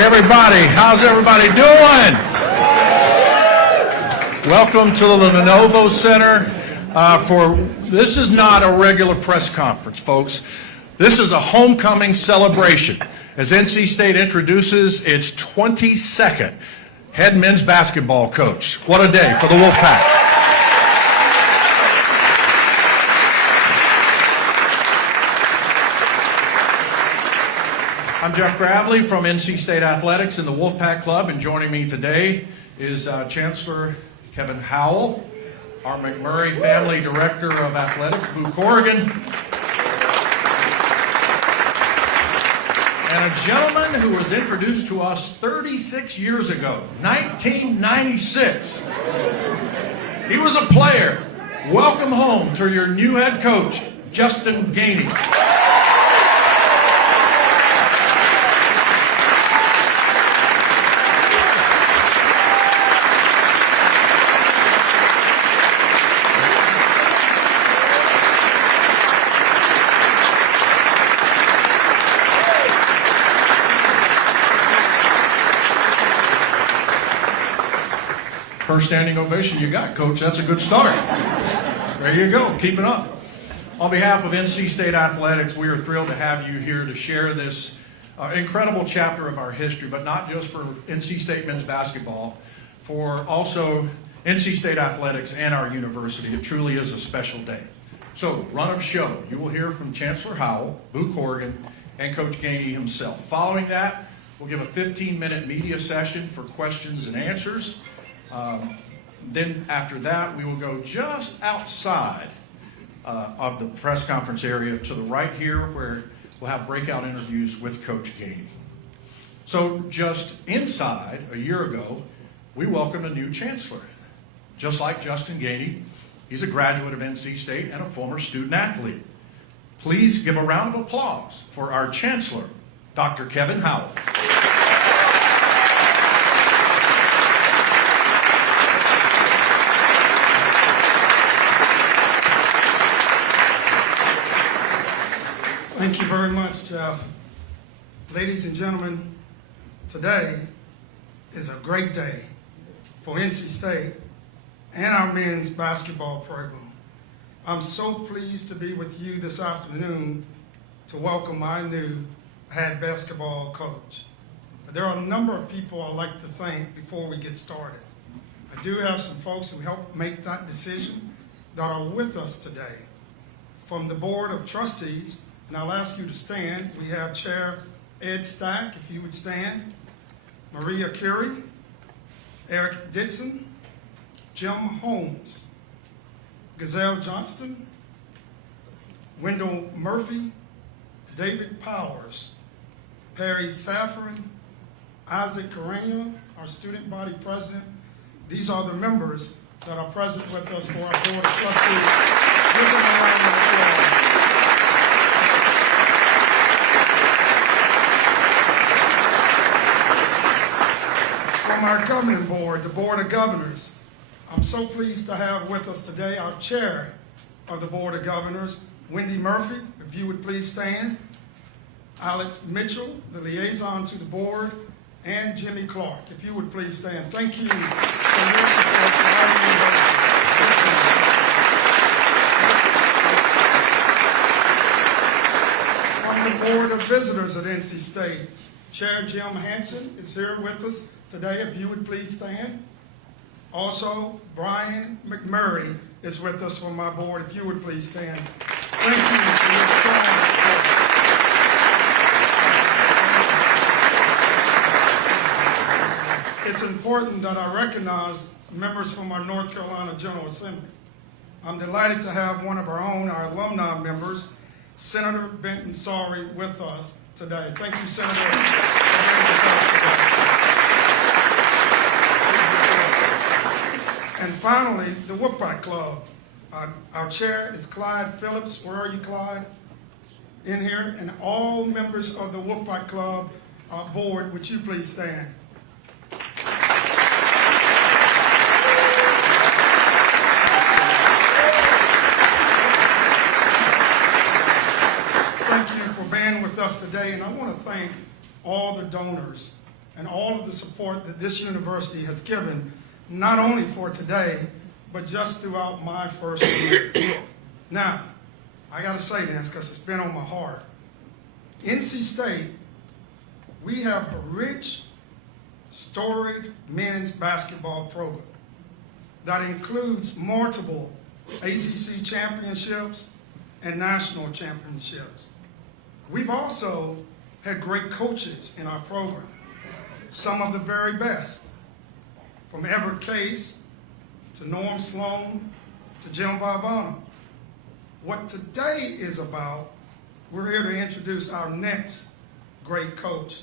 Everybody, how's everybody doing? Welcome to the Lenovo Center. This is not a regular press conference, folks. This is a homecoming celebration as NC State introduces its 22nd head men's basketball coach. What a day for the Wolfpack. I'm Jeff Gravely from NC State Athletics in the Wolfpack Club, and joining me today is Chancellor Kevin Howell, our McMurray Family Director of Athletics, Corrigan, and a gentleman who was introduced to us 36 years ago, 1996. He was a player. Welcome home to your new head coach, Justin Gainey. First standing ovation you got, Coach. That's a good start. There you go. Keep it up. On behalf of NC State Athletics, we are thrilled to have you here to share this incredible chapter of our history, but not just for NC State men's basketball, for also NC State Athletics and our university. It truly is a special day. So, run of show. You will hear from Chancellor Howell, Corrigan, and Coach Gainey himself. Following that, we'll give a 15-minute media session for questions and answers. Then after that, we will go just outside of the press conference area to the right here, where we'll have breakout interviews with Coach Gainey. So just inside, a year ago, we welcomed a new chancellor. Just like Justin Gainey, he's a graduate of NC State and a former student athlete. Please give a round of applause for our chancellor, Dr. Kevin Howell. Thank you very much, Jeff. Ladies and gentlemen, today is a great day for NC State and our men's basketball program. I'm so pleased to be with you this afternoon to welcome my new head basketball coach. There are a number of people I'd like to thank before we get started. I do have some folks who helped make that decision that are with us today. From the Board of Trustees, and I'll ask you to stand. We have Chair Ed Stack, if you would stand. Maria Curie, Eric Ditson, Jim Holmes, Gazelle Johnston, Wendell Murphy, David Powers, Perry Safran, Isaac Carreño, our student body president. These are the members that are present with us for our Board of Trustees. Give them a round of applause. From our governing board, the Board of Governors, I'm so pleased to have with us today our chair of the Board of Governors, Wendy Murphy, if you would please stand. Alex Mitchell, the liaison to the board, and Jimmy Clark, if you would please stand. Thank you for your support for our university. From the Board of Visitors at NC State, Chair Jim Hanson is here with us today, if you would please stand. Also, Brian McMurray is with us from my board, if you would please stand. Thank you for your strong support. It's important that I recognize members from our North Carolina General Assembly. I'm delighted to have one of our own, our alumni members, Senator Benton Sorry, with us today. Thank you, Senator, for being with us today. And finally, the Wolfpack Club. Our chair is Clyde Phillips. Where are you, Clyde? In here. And all members of the Wolfpack Club board, would you please stand? Thank you for being with us today, and I want to thank all the donors and all of the support that this university has given, not only for today, but just throughout my first year. Now, I got to say this because it's been on my heart. NC State, we have a rich, storied men's basketball program that includes multiple ACC championships and national championships. We've also had great coaches in our program, some of the very best, from Everett Case to Norm Sloan to Jim Valvano. What today is about, we're here to introduce our next great coach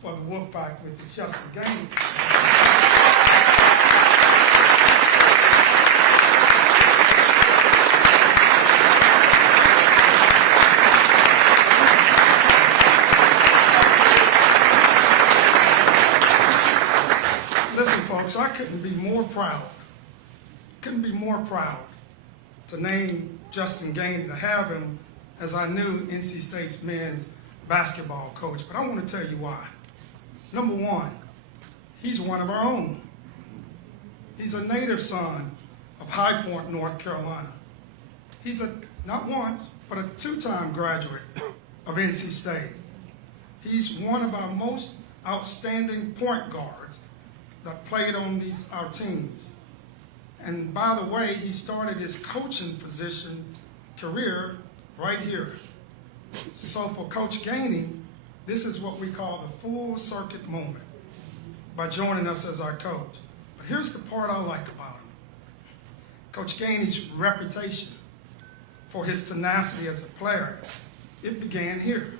for the Wolfpack, which is Justin Gainey. Listen, folks, I couldn't be more proud to name Justin Gainey, to have him as our new NC State's men's basketball coach. But I want to tell you why. Number one, he's one of our own. He's a native son of High Point, North Carolina. He's not once, but a two-time graduate of NC State. He's one of our most outstanding point guards that played on our teams. And by the way, he started his coaching position career right here. So for Coach Gainey, this is what we call the full circuit moment by joining us as our coach. But here's the part I like about him. Coach Gainey's reputation for his tenacity as a player, it began here.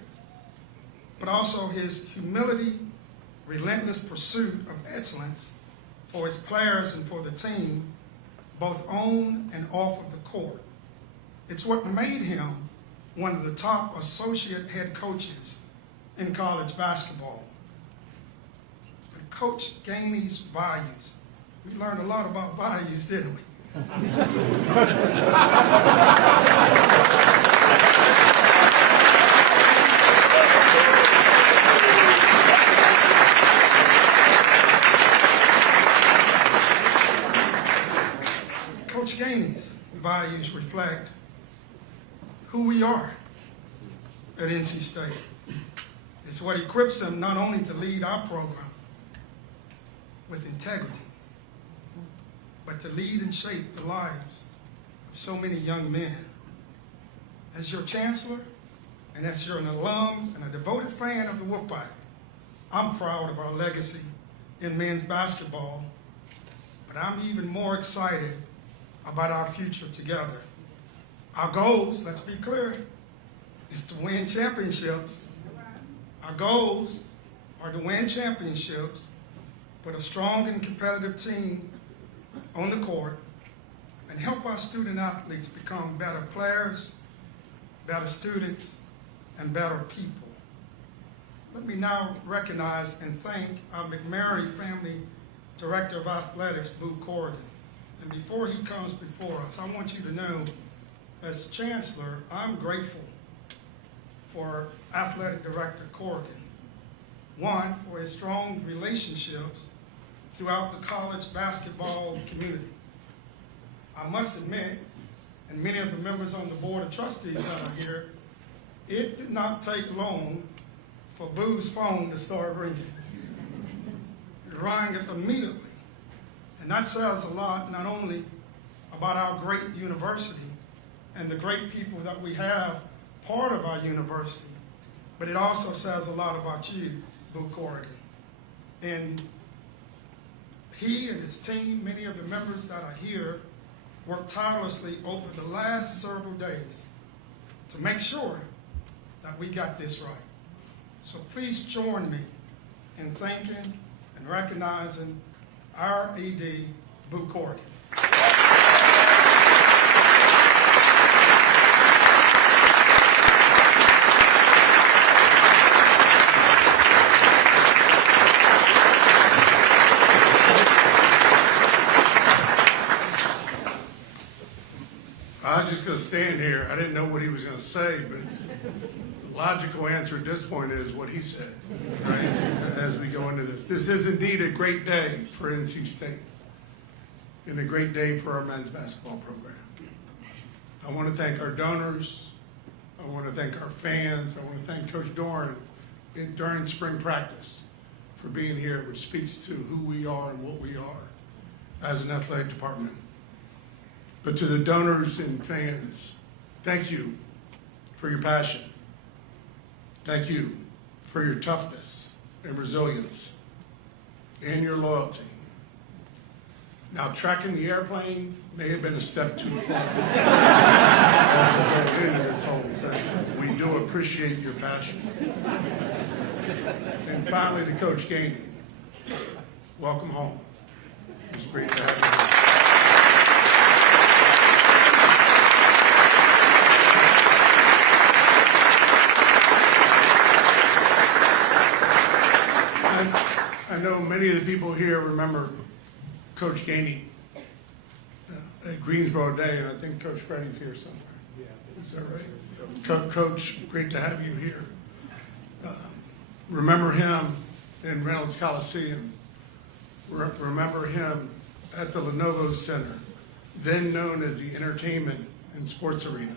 But also his humility, relentless pursuit of excellence for his players and for the team, both on and off of the court. It's what made him one of the top associate head coaches in college basketball. But Coach Gainey's values, we learned a lot about values, didn't we? Coach Gainey's values reflect who we are at NC State. It's what equips them not only to lead our program with integrity, but to lead and shape the lives of so many young men. As your Chancellor, and as you're an alum and a devoted fan of the Wolfpack, I'm proud of our legacy in men's basketball, but I'm even more excited about our future together. Our goals, let's be clear, is to win championships. Our goals are to win championships, put a strong and competitive team on the court, and help our student athletes become better players, better students, and better people. Let me now recognize and thank our McMurray Family Director of Athletics, Boo Corrigan. And before he comes before us, I want you to know as Chancellor, I'm grateful for Athletic Director Corrigan. One, for his strong relationships throughout the college basketball community. I must admit, and many of the members on the Board of Trustees that are here, it did not take long for Boo's phone to start ringing. It rang immediately. And that says a lot, not only about our great university and the great people that we have part of our university, but it also says a lot about you, Boo Corrigan. And he and his team, many of the members that are here, worked tirelessly over the last several days to make sure that we got this right. So please join me in thanking and recognizing our ED, Boo Corrigan. I was just going to stand here. I didn't know what he was going to say, but the logical answer at this point is what he said, right? As we go into this. This is indeed a great day for NC State and a great day for our men's basketball program. I want to thank our donors. I want to thank our fans. I want to thank Coach Doran during spring practice for being here, which speaks to who we are and what we are as an athletic department. But to the donors and fans, thank you for your passion. Thank you for your toughness and resilience and your loyalty. Now, tracking the airplane may have been a step too far. We do appreciate your passion. And finally, to Coach Gainey, welcome home. It's great to have you here. I know many of the people here remember Coach Gainey at Greensboro Day, and I think Coach Freddie's here somewhere. Yeah. Is that right? Coach, great to have you here. Remember him in Reynolds Coliseum. Remember him at the Lenovo Center, then known as the Entertainment and Sports Arena,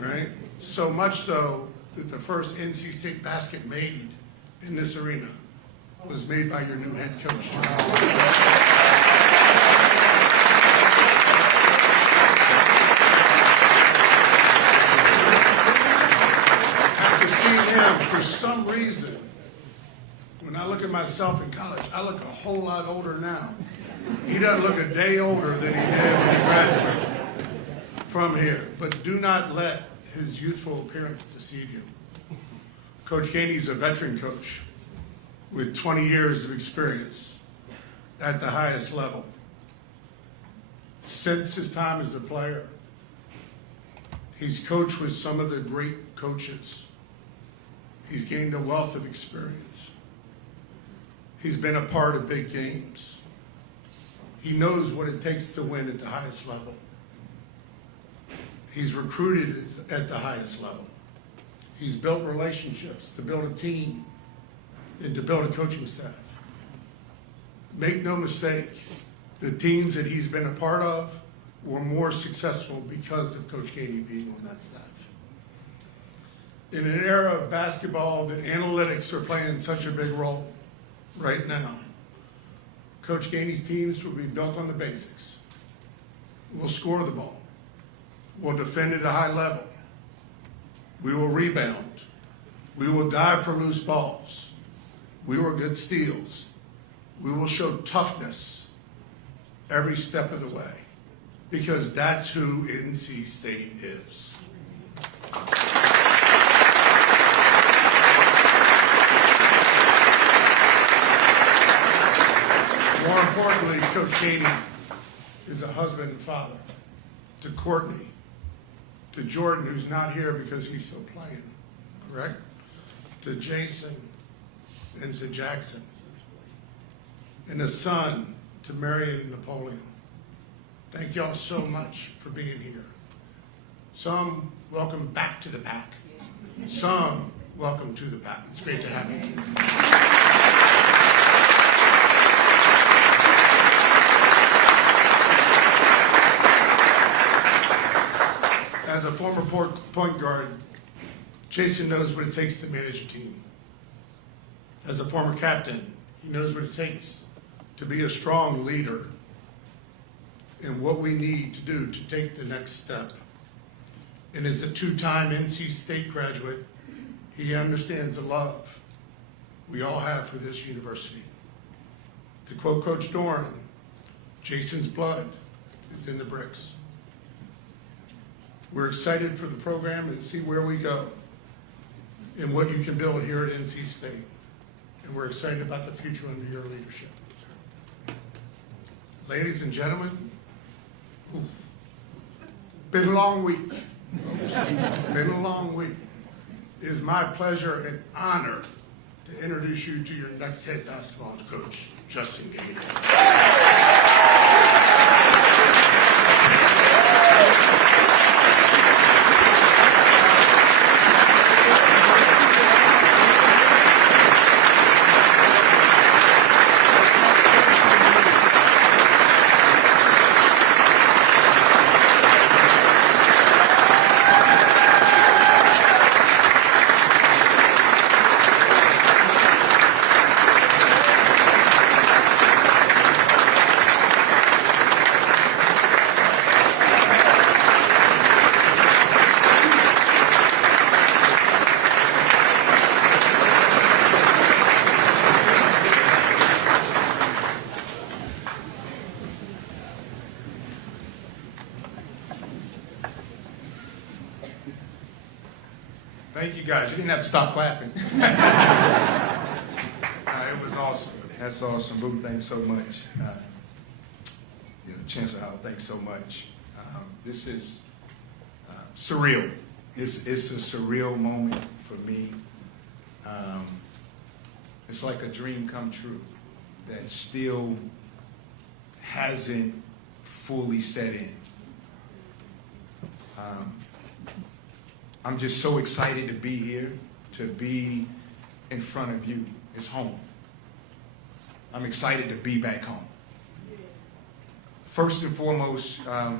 right? So much so that the first NC State basket made in this arena was made by your new head coach. After seeing him, for some reason, when I look at myself in college, I look a whole lot older now. He doesn't look a day older than he did when he graduated from here. But do not let his youthful appearance deceive you. Coach Gainey's a veteran coach with 20 years of experience at the highest level. Since his time as a player, he's coached with some of the great coaches. He's gained a wealth of experience. He's been a part of big games. He knows what it takes to win at the highest level. He's recruited at the highest level. He's built relationships to build a team and to build a coaching staff. Make no mistake, the teams that he's been a part of were more successful because of Coach Gainey being on that staff. In an era of basketball that analytics are playing such a big role right now, Coach Gainey's teams will be built on the basics. We'll score the ball. We'll defend at a high level. We will rebound. We will dive for loose balls. We will get steals. We will show toughness every step of the way, because that's who NC State is. More importantly, Coach Gainey is a husband and father to Courtney, to Jordan, who's not here because he's still playing, correct? To Jason, and to Jackson, and a son to Marion and Napoleon. Thank y'all so much for being here. Some welcome back to the pack. Some welcome to the pack. It's great to have you. As a former point guard, Jason knows what it takes to manage a team. As a former captain, he knows what it takes to be a strong leader and what we need to do to take the next step. And as a two-time NC State graduate, he understands the love we all have for this university. To quote Coach Doran, Jason's blood is in the bricks. We're excited for the program and see where we go and what you can build here at NC State. And we're excited about the future under your leadership. Ladies and gentlemen, been a long week. Been a long week. It is my pleasure and honor to introduce you to your next head basketball coach, Justin Gainey. Thank you guys. You didn't have to stop clapping. It was awesome. That's awesome. Boo, thanks so much. Chancellor Howell, thanks so much. This is surreal. It's a surreal moment for me. It's like a dream come true that still hasn't fully set in. I'm just so excited to be here, to be in front of you. It's home. I'm excited to be back home. First and foremost, I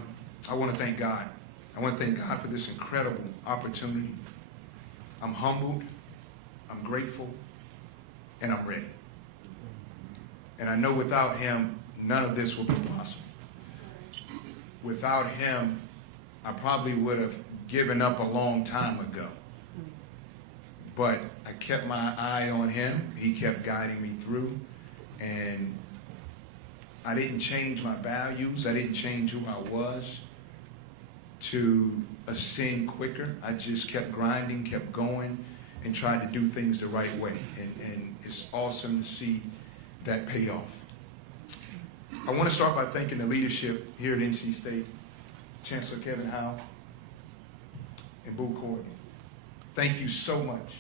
want to thank God. I want to thank God for this incredible opportunity. I'm humbled, I'm grateful, and I'm ready. And I know without him, none of this would be possible. Without him, I probably would have given up a long time ago. But I kept my eye on him. He kept guiding me through. And I didn't change my values. I didn't change who I was to ascend quicker. I just kept grinding, kept going, and tried to do things the right way. And it's awesome to see that pay off. I want to start by thanking the leadership here at NC State, Chancellor Kevin Howell, and Boo Corrigan. Thank you so much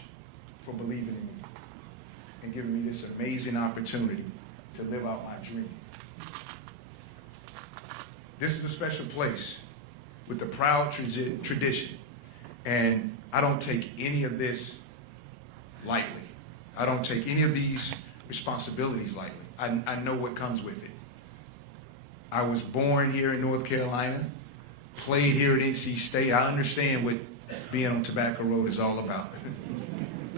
for believing in me and giving me this amazing opportunity to live out my dream. This is a special place with a proud tradition, and I don't take any of this lightly. I don't take any of these responsibilities lightly. I know what comes with it. I was born here in North Carolina, played here at NC State. I understand what being on Tobacco Road is all about.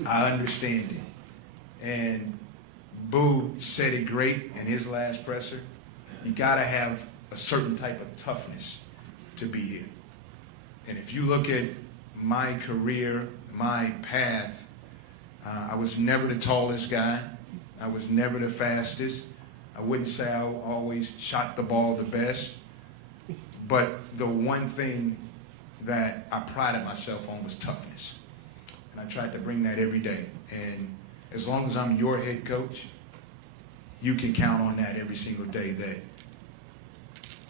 I understand it. And Boo said it great in his last presser. You gotta have a certain type of toughness to be here. And if you look at my career, my path, I was never the tallest guy. I was never the fastest. I wouldn't say I always shot the ball the best. But the one thing that I prided myself on was toughness. And I tried to bring that every day. And as long as I'm your head coach, you can count on that every single day, that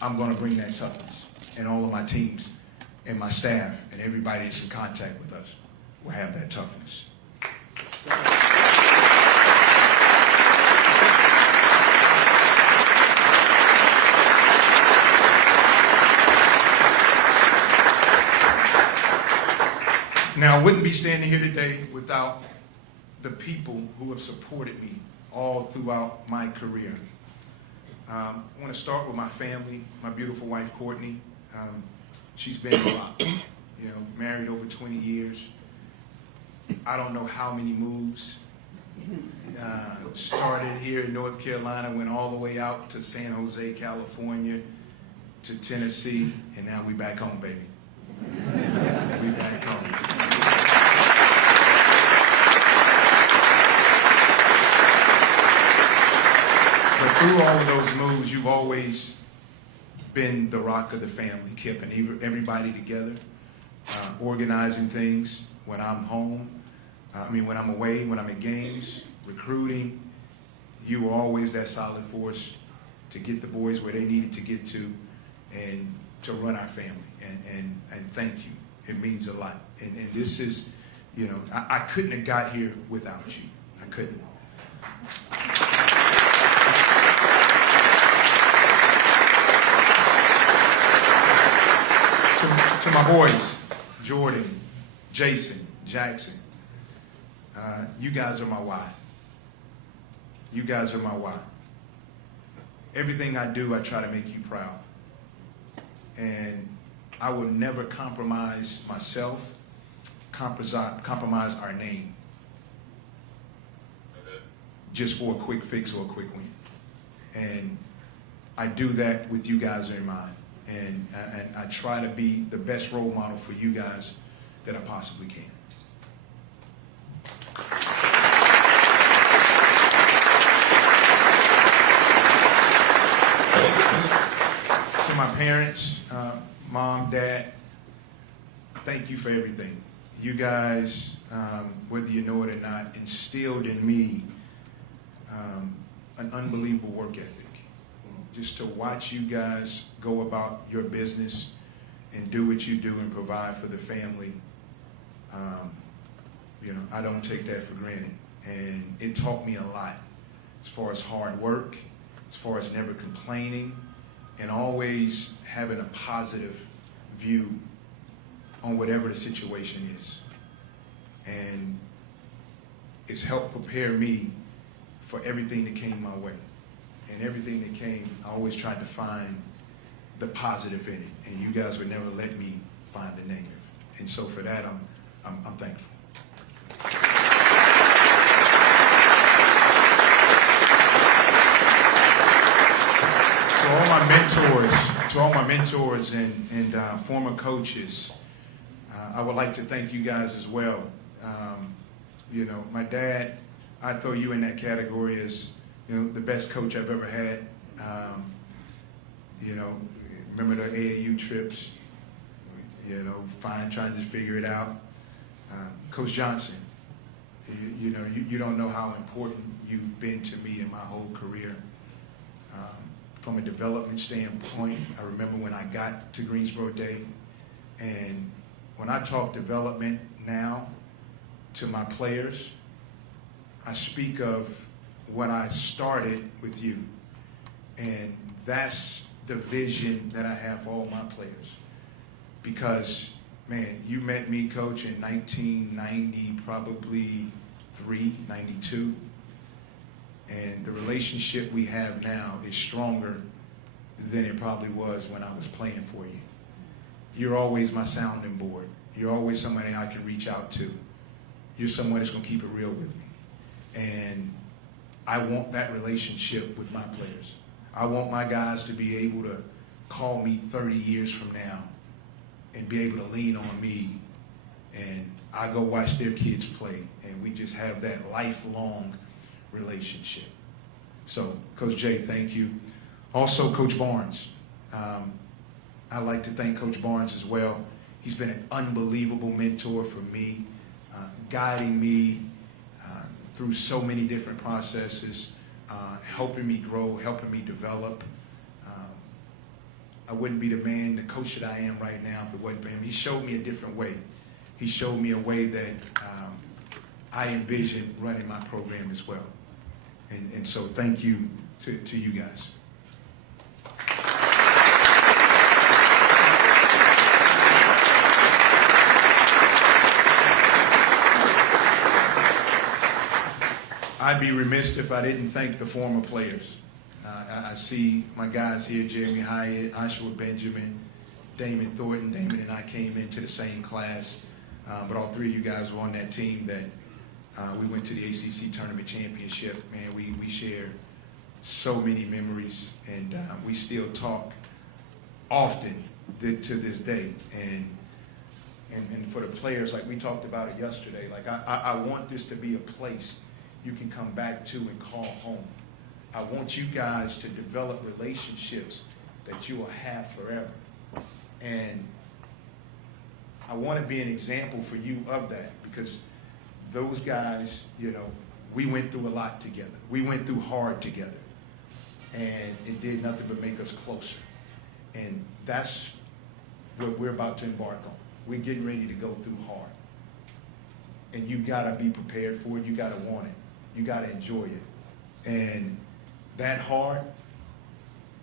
I'm going to bring that toughness. And all of my teams and my staff and everybody that's in contact with us will have that toughness. Now, I wouldn't be standing here today without the people who have supported me all throughout my career. I want to start with my family, my beautiful wife, Courtney. She's been a lot, married over 20 years. I don't know how many moves. Started here in North Carolina, went all the way out to San Jose, California, to Tennessee, and now we back home, baby. We back home. But through all of those moves, you've always been the rock of the family, keeping everybody together, organizing things when I'm home. When I'm away, when I'm in games, recruiting, you were always that solid force to get the boys where they needed to get to and to run our family. And thank you. It means a lot. And this is, I couldn't have got here without you. I couldn't. To my boys, Jordan, Jason, Jackson, you guys are my why. You guys are my why. Everything I do, I try to make you proud. And I will never compromise myself, compromise our name, just for a quick fix or a quick win. And I do that with you guys in mind. And I try to be the best role model for you guys that I possibly can. To my parents, mom, dad, thank you for everything. You guys, whether you know it or not, instilled in me an unbelievable work ethic. Just to watch you guys go about your business and do what you do and provide for the family, I don't take that for granted. And it taught me a lot as far as hard work, as far as never complaining, and always having a positive view on whatever the situation is. And it's helped prepare me for everything that came my way. And everything that came, I always tried to find the positive in it. And you guys would never let me find the negative. And so for that, I'm thankful. To all my mentors and former coaches, I would like to thank you guys as well. My dad, I throw you in that category as the best coach I've ever had. Remember the AAU trips, trying to figure it out. Coach Johnson, you don't know how important you've been to me in my whole career. From a development standpoint, I remember when I got to Greensboro Day, and when I talk development now to my players, I speak of when I started with you. And that's the vision that I have for all my players. Because, man, you met me, Coach, in 1990, probably 92. And the relationship we have now is stronger than it probably was when I was playing for you. You're always my sounding board. You're always somebody I can reach out to. You're someone that's going to keep it real with me. And I want that relationship with my players. I want my guys to be able to call me 30 years from now and be able to lean on me. And I go watch their kids play. And we just have that lifelong relationship. So, Coach Jay, thank you. Also, Coach Barnes. I'd like to thank Coach Barnes as well. He's been an unbelievable mentor for me, guiding me through so many different processes, helping me grow, helping me develop. I wouldn't be the man, the coach that I am right now if it wasn't for him. He showed me a different way. He showed me a way that I envision running my program as well. And so thank you to you guys. I'd be remiss if I didn't thank the former players. I see my guys here, Jeremy Hyatt, Oshawa Benjamin, Damon Thornton. Damon and I came into the same class, but all three of you guys were on that team that we went to the ACC Tournament Championship. Man, we share so many memories, and we still talk often to this day. And for the players, like we talked about it yesterday, like I want this to be a place you can come back to and call home. I want you guys to develop relationships that you will have forever. And I want to be an example for you of that, because those guys, you know, we went through a lot together. We went through hard together. And it did nothing but make us closer. And that's what we're about to embark on. We're getting ready to go through hard. And you gotta be prepared for it. You gotta want it. You gotta enjoy it. And that hard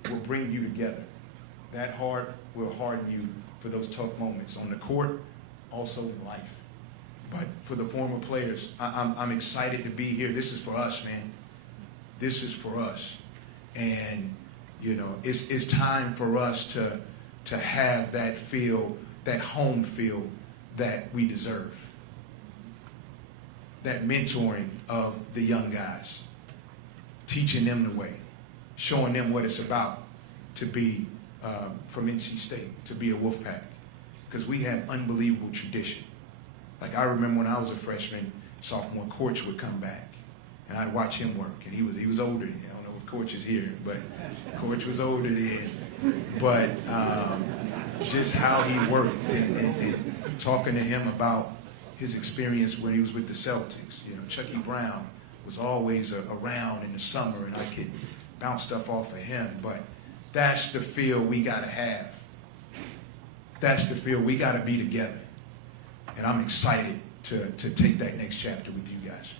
will bring you together. That hard will harden you for those tough moments on the court, also in life. But for the former players, I'm excited to be here. This is for us, man. This is for us. And, you know, it's time for us to have that feel, that home feel that we deserve. That mentoring of the young guys, teaching them the way, showing them what it's about to be from NC State, to be a Wolfpack, because we have unbelievable tradition. Like I remember when I was a freshman, sophomore, Coach would come back, and I'd watch him work, and he was older then. I don't know if Coach is here, but Coach was older then. But just how he worked, and talking to him about his experience when he was with the Celtics. You know, Chucky Brown was always around in the summer, and I could bounce stuff off of him. But that's the feel we gotta have. That's the feel we gotta be together. And I'm excited to take that next chapter with you guys.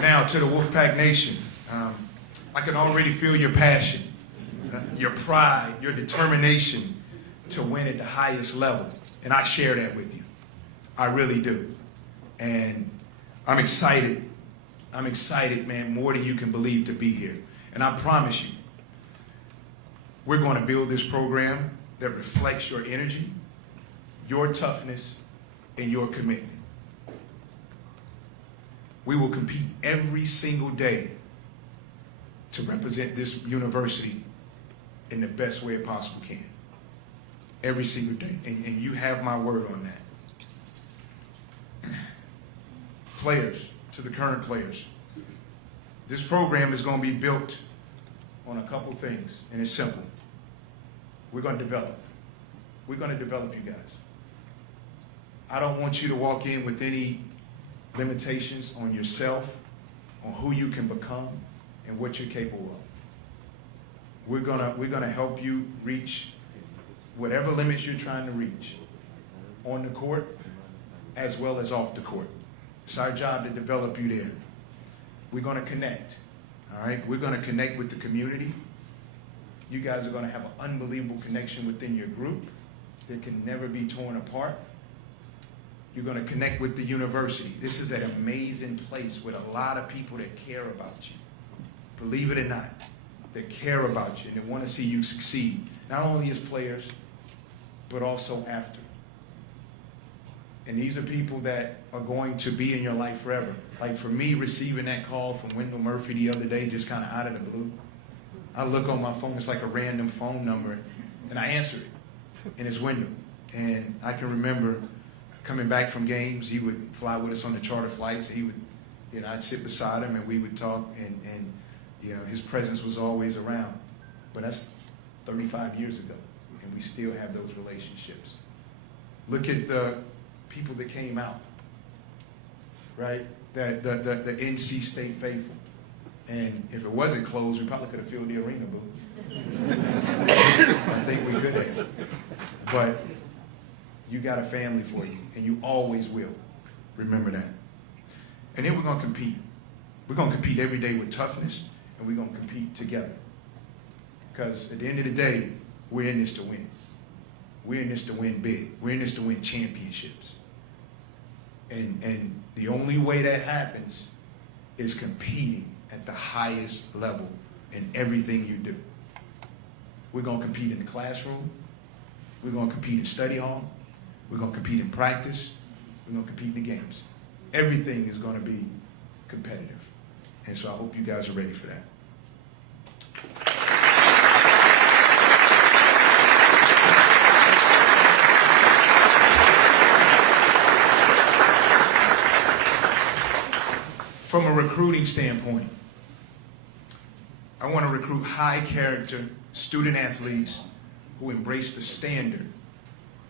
Now to the Wolfpack Nation. I can already feel your passion, your pride, your determination to win at the highest level. And I share that with you. I really do. And I'm excited. I'm excited, man, more than you can believe to be here. And I promise you, we're going to build this program that reflects your energy, your toughness, and your commitment. We will compete every single day to represent this university in the best way it possibly can. Every single day. And you have my word on that. Players, to the current players, this program is going to be built on a couple things, and it's simple. We're going to develop. We're going to develop you guys. I don't want you to walk in with any limitations on yourself, on who you can become, and what you're capable of. We're gonna help you reach whatever limits you're trying to reach on the court as well as off the court. It's our job to develop you there. We're gonna connect, all right? We're gonna connect with the community. You guys are gonna have an unbelievable connection within your group that can never be torn apart. You're gonna connect with the university. This is an amazing place with a lot of people that care about you. Believe it or not, that care about you and that want to see you succeed, not only as players, but also after. And these are people that are going to be in your life forever. Like for me, receiving that call from Wendell Murphy the other day, just kind of out of the blue. I look on my phone, it's like a random phone number, and I answer it, and it's Wendell. And I can remember coming back from games, he would fly with us on the charter flights. He would, you know, I'd sit beside him and we would talk, and you know, his presence was always around. But that's 35 years ago, and we still have those relationships. Look at the people that came out, right? The NC State faithful. And if it wasn't closed, we probably could have filled the arena, boo. I think we could have. But you got a family for you, and you always will. Remember that. And then we're going to compete. We're going to compete every day with toughness, and we're going to compete together. Because at the end of the day, we're in this to win. We're in this to win big. We're in this to win championships. And the only way that happens is competing at the highest level in everything you do. We're going to compete in the classroom. We're going to compete in study hall. We're going to compete in practice. We're going to compete in the games. Everything is going to be competitive. And so I hope you guys are ready for that. From a recruiting standpoint, I want to recruit high-character student athletes who embrace the standard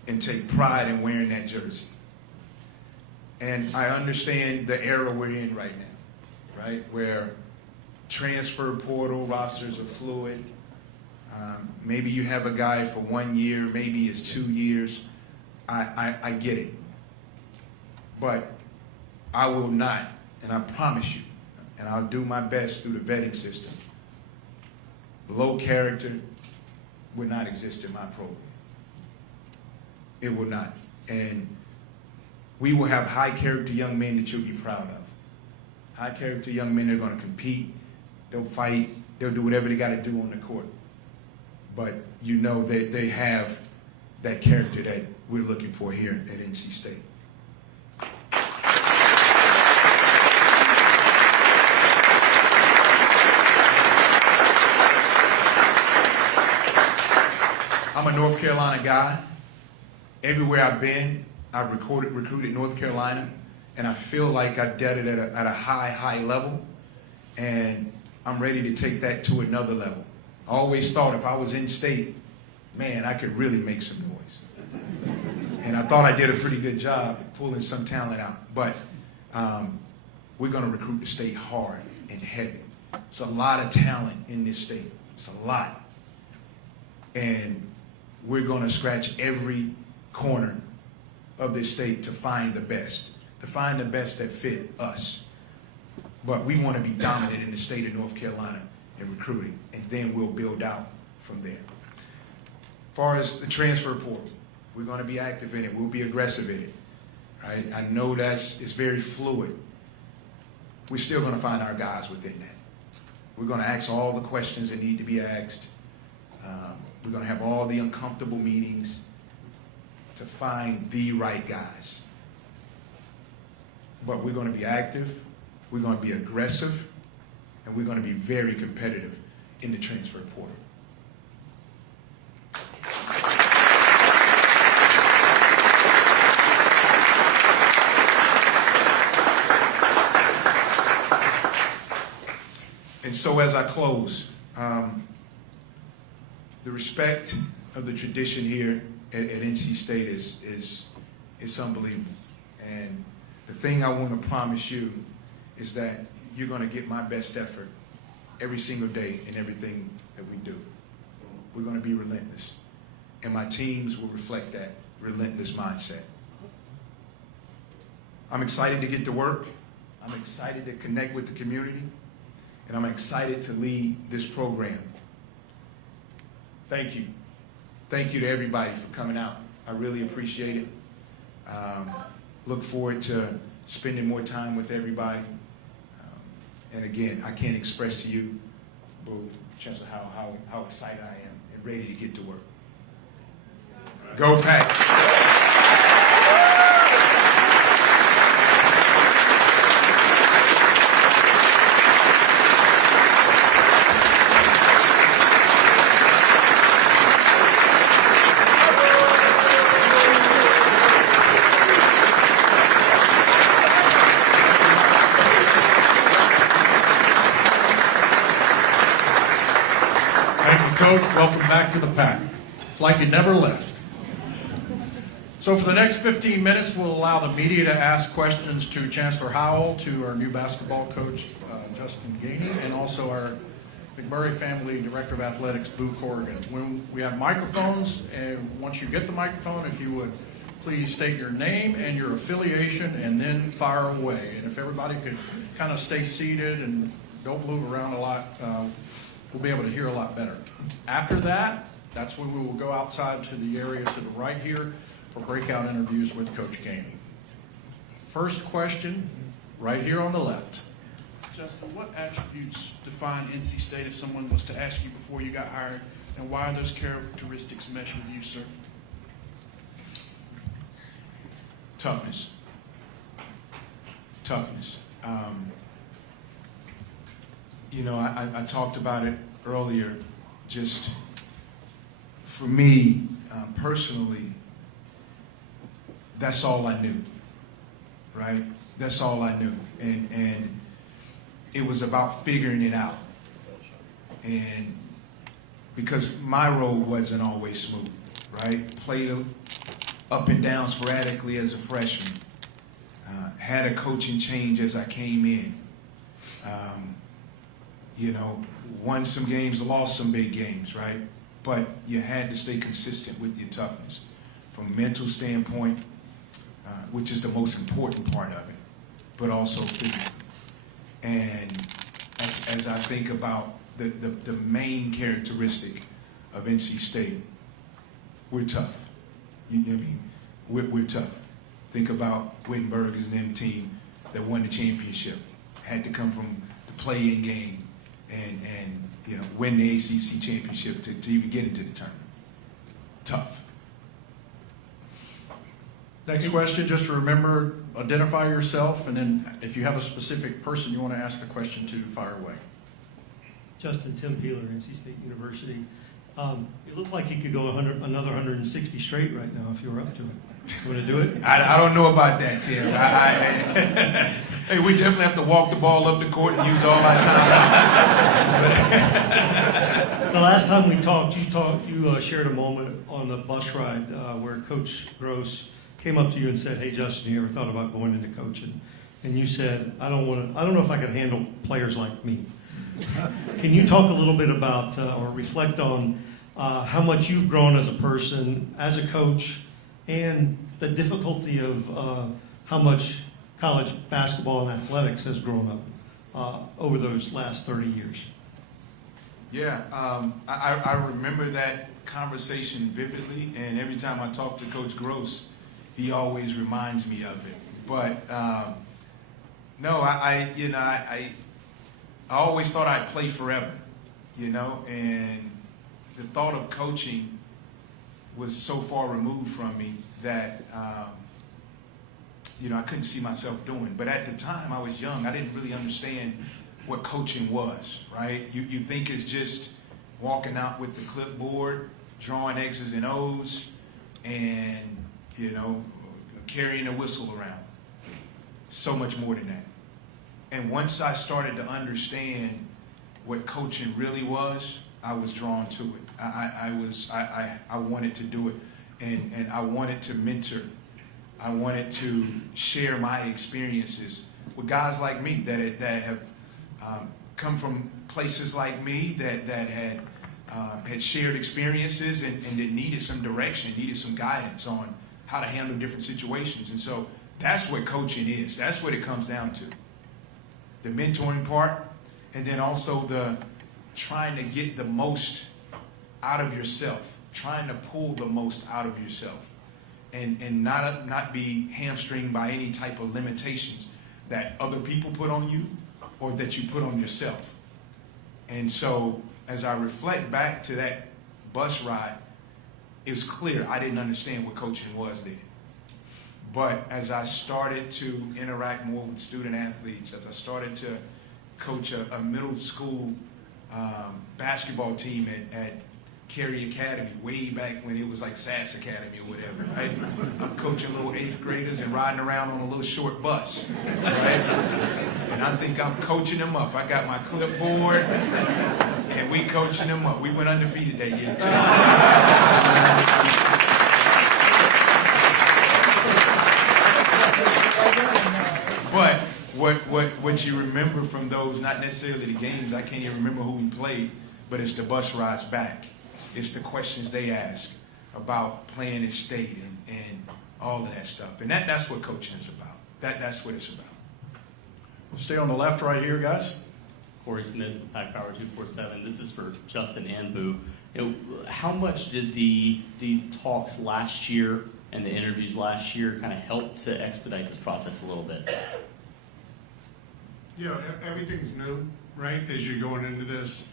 and take pride in wearing that jersey. And I understand the era we're in right now, right, where transfer portal rosters are fluid. Maybe you have a guy for 1 year, maybe it's 2 years. I get it. But I will not, and I promise you, and I'll do my best through the vetting system, low character will not exist in my program. It will not. And we will have high character young men that you'll be proud of. High character young men that are going to compete, they'll fight, they'll do whatever they got to do on the court. But you know that they have that character that we're looking for here at NC State. I'm a North Carolina guy. Everywhere I've been, I've recruited North Carolina, and I feel like I did it at a high level, and I'm ready to take that to another level. I always thought if I was in state, man, I could really make some noise. And I thought I did a pretty good job at pulling some talent out. But we're going to recruit the state hard and heavy. It's a lot of talent in this state. It's a lot. And we're going to scratch every corner of this state to find the best that fit us. But we want to be dominant in the state of North Carolina in recruiting, and then we'll build out from there. As far as the transfer portal, we're going to be active in it. We'll be aggressive in it. Right? I know it's very fluid. We're still going to find our guys within that. We're going to ask all the questions that need to be asked. We're going to have all the uncomfortable meetings to find the right guys. But we're going to be active, we're going to be aggressive, and we're going to be very competitive in the transfer portal. And so as I close, the respect of the tradition here at NC State is unbelievable. And the thing I want to promise you is that you're going to get my best effort every single day in everything that we do. We're going to be relentless. And my teams will reflect that relentless mindset. I'm excited to get to work. I'm excited to connect with the community. And I'm excited to lead this program. Thank you. Thank you to everybody for coming out. I really appreciate it. Look forward to spending more time with everybody. And again, I can't express to you, Boo, Chancellor Howell, how excited I am and ready to get to work. Go Pack. Coach, welcome back to the Pack. It's like you never left. So for the next 15 minutes, we'll allow the media to ask questions to Chancellor Howell, to our new basketball coach, Justin Gainey, and also our McMurray family Director of Athletics, Boo Corrigan. When we have microphones, and once you get the microphone, if you would please state your name and your affiliation and then fire away. And if everybody could kind of stay seated and don't move around a lot, we'll be able to hear a lot better. After that, That's when we will go outside to the area to the right here for breakout interviews with Coach Gainey. First question, right here on the left. Justin, what attributes define NC State if someone was to ask you before you got hired, and why those characteristics mesh with you, sir? Toughness. Toughness. I talked about it earlier. Just for me, personally, that's all I knew, right? That's all I knew. And it was about figuring it out. And because my road wasn't always smooth, right? Played up and down sporadically as a freshman. Had a coaching change as I came in. Won some games, lost some big games, right? But you had to stay consistent with your toughness from a mental standpoint, which is the most important part of it, but also physically. And as I think about the main characteristic of NC State, we're tough. You know what I mean? We're tough. Think about Wittenberg as an M team that won the championship, had to come from the play-in game and win the ACC championship to even get into the tournament. Tough. Next question, just to remember, identify yourself, and then if you have a specific person you want to ask the question to, fire away. Justin Tim Peeler, NC State University. You look like you could go another 160 straight right now if you were up to it. You want to do it? I don't know about that, Tim. Hey, we definitely have to walk the ball up the court and use all our time. The last time we talked, you shared a moment on the bus ride where Coach Gross came up to you and said, "Hey, Justin, you ever thought about going into coaching?" And you said, "I don't know if I could handle players like me." Can you talk a little bit about or reflect on how much you've grown as a person, as a coach, and the difficulty of how much college basketball and athletics has grown up over those last 30 years? Yeah, I remember that conversation vividly, and every time I talk to Coach Gross, he always reminds me of it. But no, I always thought I'd play forever, and the thought of coaching was so far removed from me that I couldn't see myself doing. But at the time, I was young. I didn't really understand what coaching was, right? You think it's just walking out with the clipboard, drawing X's and O's, and, carrying a whistle around. So much more than that. And once I started to understand what coaching really was, I was drawn to it. I wanted to do it, and I wanted to mentor. I wanted to share my experiences with guys like me that have come from places like me that had shared experiences and that needed some direction, needed some guidance on how to handle different situations. And so that's what coaching is. That's what it comes down to. The mentoring part, and then also the trying to get the most out of yourself, trying to pull the most out of yourself, and not be hamstringed by any type of limitations that other people put on you or that you put on yourself. And so as I reflect back to that bus ride, it was clear I didn't understand what coaching was then. But as I started to interact more with student athletes, as I started to coach a middle school basketball team at Cary Academy, way back when it was like SAS Academy or whatever, right? I'm coaching little 8th graders and riding around on a little short bus, right? And I think I'm coaching them up. I got my clipboard, and we coaching them up. We went undefeated that year, too. But what you remember from those, not necessarily the games, I can't even remember who we played, but it's the bus rides back. It's the questions they ask about playing at state and all of that stuff. And that's what coaching is about. That's what it's about. We'll stay on the left right here, guys. Corey Smith, Pack Power 247. This is for Justin and Boo. How much did the talks last year and the interviews last year kind of help to expedite this process a little bit? Everything's new, right? As you're going into this,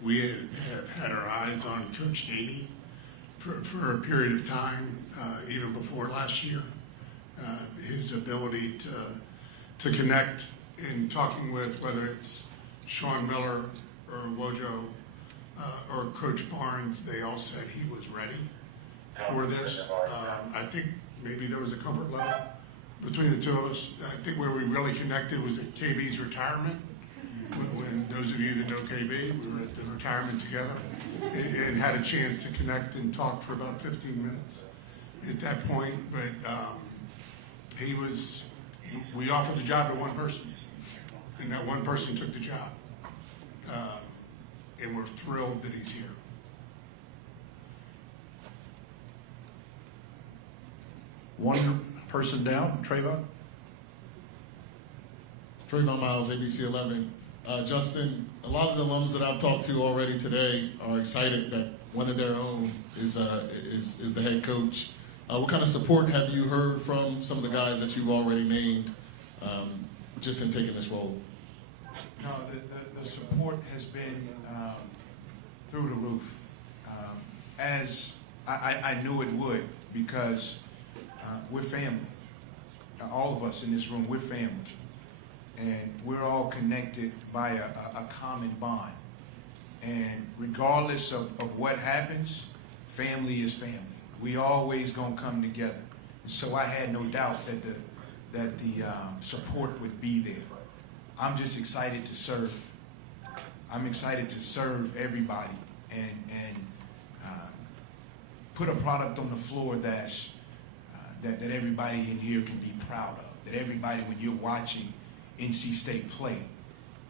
we have had our eyes on Coach Gainey for a period of time, even before last year. His ability to connect in talking with, whether it's Sean Miller or Wojo or Coach Barnes, they all said he was ready for this. I think maybe there was a comfort level between the two of us. I think where we really connected was at KB's retirement. When those of you that know KB, we were at the retirement together and had a chance to connect and talk for about 15 minutes at that point. But we offered the job to one person, and that one person took the job. And we're thrilled that he's here. One person down, Trayvon. Trayvon Miles, ABC 11. Justin, a lot of the alums that I've talked to already today are excited that one of their own is the head coach. What kind of support have you heard from some of the guys that you've already named just in taking this role? No, the support has been through the roof, as I knew it would, because we're family. All of us in this room, we're family. And we're all connected by a common bond. And regardless of what happens, family is family. We always gonna come together. So I had no doubt that the support would be there. I'm just excited to serve. I'm excited to serve everybody and put a product on the floor that everybody in here can be proud of. That everybody, when you're watching NC State play,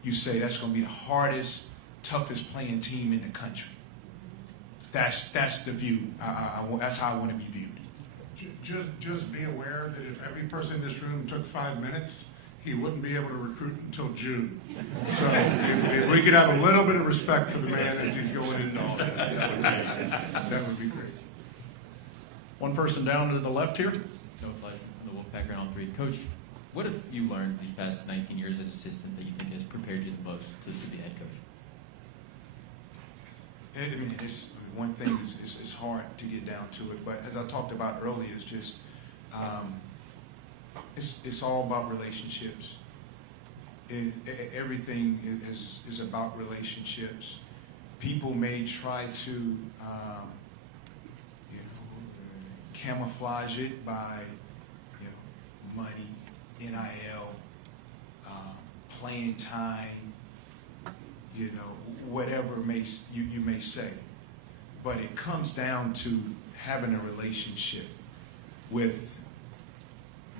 you say that's going to be the hardest, toughest playing team in the country. That's the view. That's how I want to be viewed. Just be aware that if every person in this room took 5 minutes, he wouldn't be able to recruit until June. So if we could have a little bit of respect for the man as he's going into all this, that would be great. One person down to the left here. Joe Fleischer from the Wolfpack Round 3. Coach, what have you learned these past 19 years as assistant that you think has prepared you the most to be head coach? One thing is hard to get down to it, but as I talked about earlier, it's just it's all about relationships. Everything is about relationships. People may try to camouflage it by money, NIL, playing time, whatever you may say. But it comes down to having a relationship with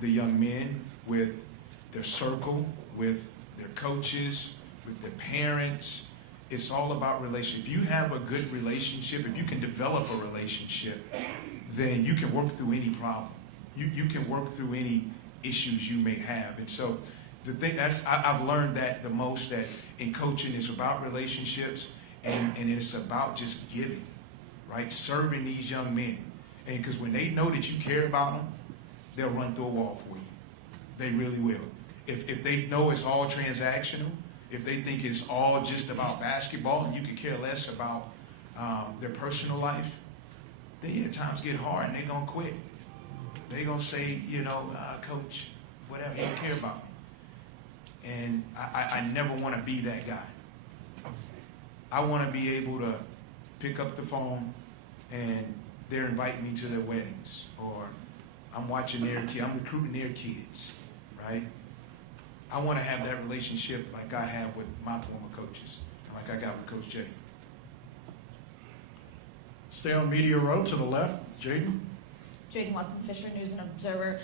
the young men, with their circle, with their coaches, with their parents. It's all about relationship. If you have a good relationship, if you can develop a relationship, then you can work through any problem. You can work through any issues you may have. And so the thing I've learned that the most, that in coaching is about relationships, and it's about just giving, right? Serving these young men. And because when they know that you care about them, they'll run through a wall for you. They really will. If they know it's all transactional, if they think it's all just about basketball and you can care less about their personal life, then times get hard and they're going to quit. They're going to say, coach, whatever, he don't care about me. And I never want to be that guy. I want to be able to pick up the phone and they're inviting me to their weddings, or I'm watching their kids, I'm recruiting their kids, right? I want to have that relationship like I have with my former coaches, like I got with Coach Jay. Stay on media row to the left, Jaden. Jaden Watson Fisher, News and Observer.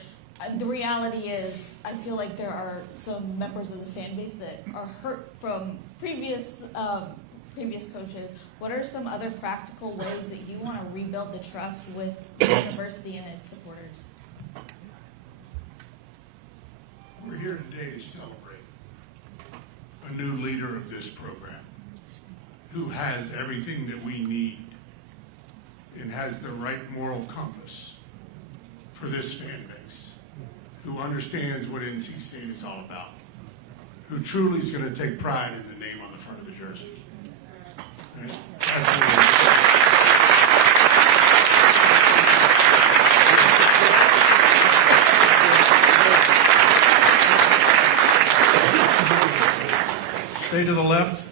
The reality is, I feel like there are some members of the fan base that are hurt from previous coaches. What are some other practical ways that you want to rebuild the trust with the university and its supporters? We're here today to celebrate. new leader of this program, who has everything that we need and has the right moral compass for this fan base, who understands what NC State is all about, who truly is going to take pride in the name on the front of the jersey. Right? That's Stay to the left.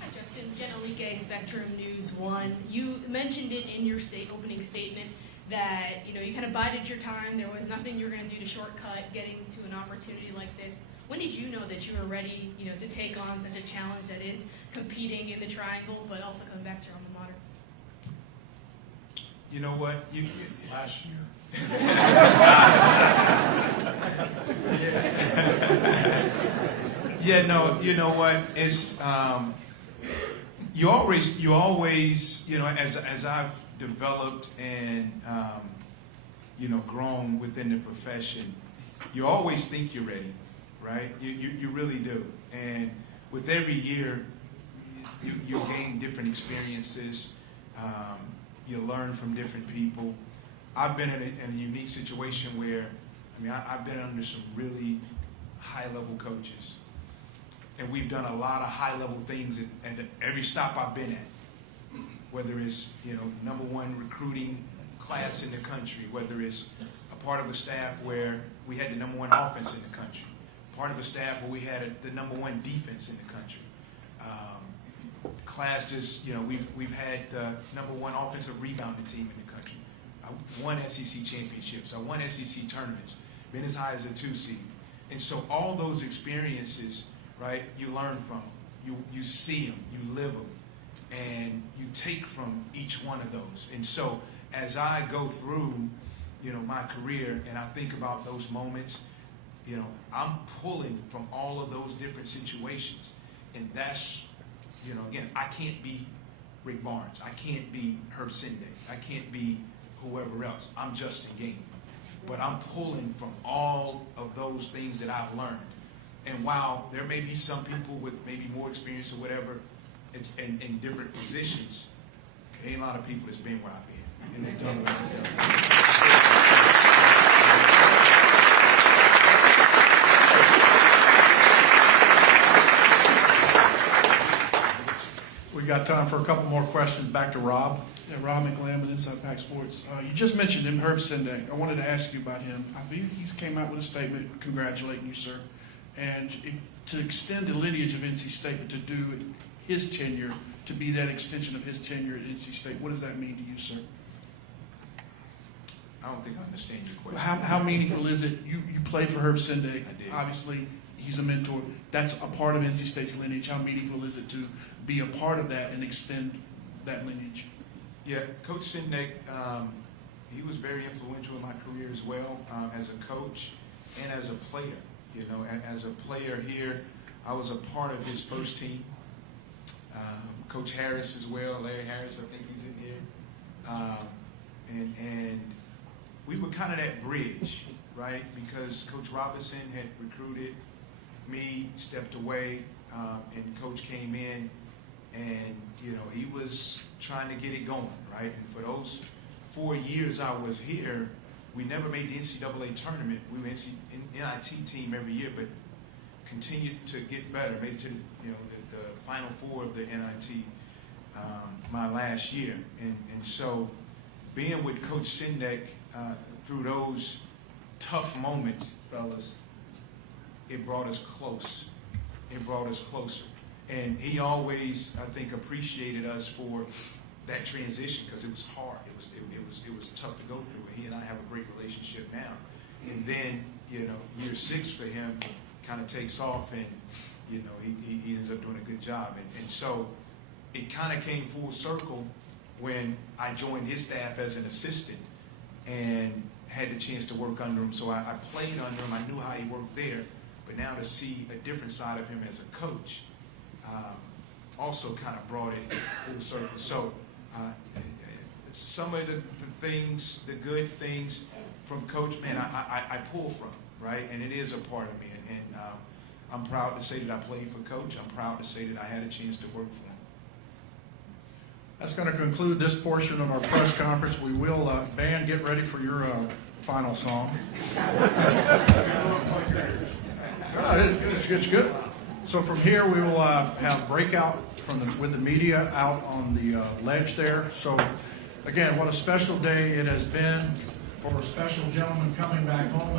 Hi, Justin. Genelique, Spectrum News 1. You mentioned it in your opening statement that you kind of bided your time. There was nothing you were going to do to shortcut getting to an opportunity like this. When did you know that you were ready, to take on such a challenge that is competing in the triangle, but also coming back to your alma mater? You know what? last year. Yeah, no, you know what? It's you always, as I've developed and grown within the profession, you always think you're ready, right? You really do. And with every year, you gain different experiences. You learn from different people. I've been in a unique situation where, I've been under some really high-level coaches. And we've done a lot of high-level things at every stop I've been at. Whether it's, #1 recruiting class in the country, whether it's a part of a staff where we had the #1 offense in the country, part of a staff where we had the #1 defense in the country. Classes, we've had the #1 offensive rebounding team in the country. I won SEC championships. I won SEC tournaments. Been as high as a 2 seed. And so all those experiences, right, you learn from them. You see them, you live them, and you take from each one of those. And so as I go through, my career and I think about those moments, I'm pulling from all of those different situations. And that's, again, I can't be Rick Barnes. I can't be Herb Sendek. I can't be whoever else. I'm Justin Gainey. But I'm pulling from all of those things that I've learned. And while there may be some people with maybe more experience or whatever, it's in different positions, there ain't a lot of people that's been where I've been. And it's done what I've done. We got time for a couple more questions. Back to Rob. Yeah, Rob McLean with Inside Pack Sports. You just mentioned him, Herb Sendek. I wanted to ask you about him. I believe he's came out with a statement congratulating you, sir. And to extend the lineage of NC State, but to do his tenure, to be that extension of his tenure at NC State, what does that mean to you, sir? I don't think I understand your question. How meaningful is it? You played for Herb Sendek. I did. Obviously, he's a mentor. That's a part of NC State's lineage. How meaningful is it to be a part of that and extend that lineage? Yeah, Coach Sendek, he was very influential in my career as well, as a coach and as a player. As a player here, I was a part of his first team. Coach Harris as well, Larry Harris, I think he's in here. And we were kind of that bridge, right? Because Coach Robinson had recruited me, stepped away, and Coach came in, and he was trying to get it going, right? And for those 4 years I was here, we never made the NCAA tournament. We were NIT team every year, but continued to get better. Made it to the Final Four of the NIT my last year, and so being with Coach Sendek through those tough moments, fellas, it brought us close. It brought us closer. And he always, I think, appreciated us for that transition because it was hard. It was tough to go through. He and I have a great relationship now. And then, year 6 for him kind of takes off, and he ends up doing a good job. And so it kind of came full circle when I joined his staff as an assistant and had the chance to work under him. So I played under him. I knew how he worked there. But now to see a different side of him as a coach also kind of brought it full circle. So some of the things, the good things from Coach, man, I pull from, right? And it is a part of me. And I'm proud to say that I played for Coach. I'm proud to say that I had a chance to work for him. That's going to conclude this portion of our press conference. We will, band, get ready for your final song. It's good. So from here, we will have breakout with the media out on the ledge there. So again, what a special day it has been for a special gentleman coming back home.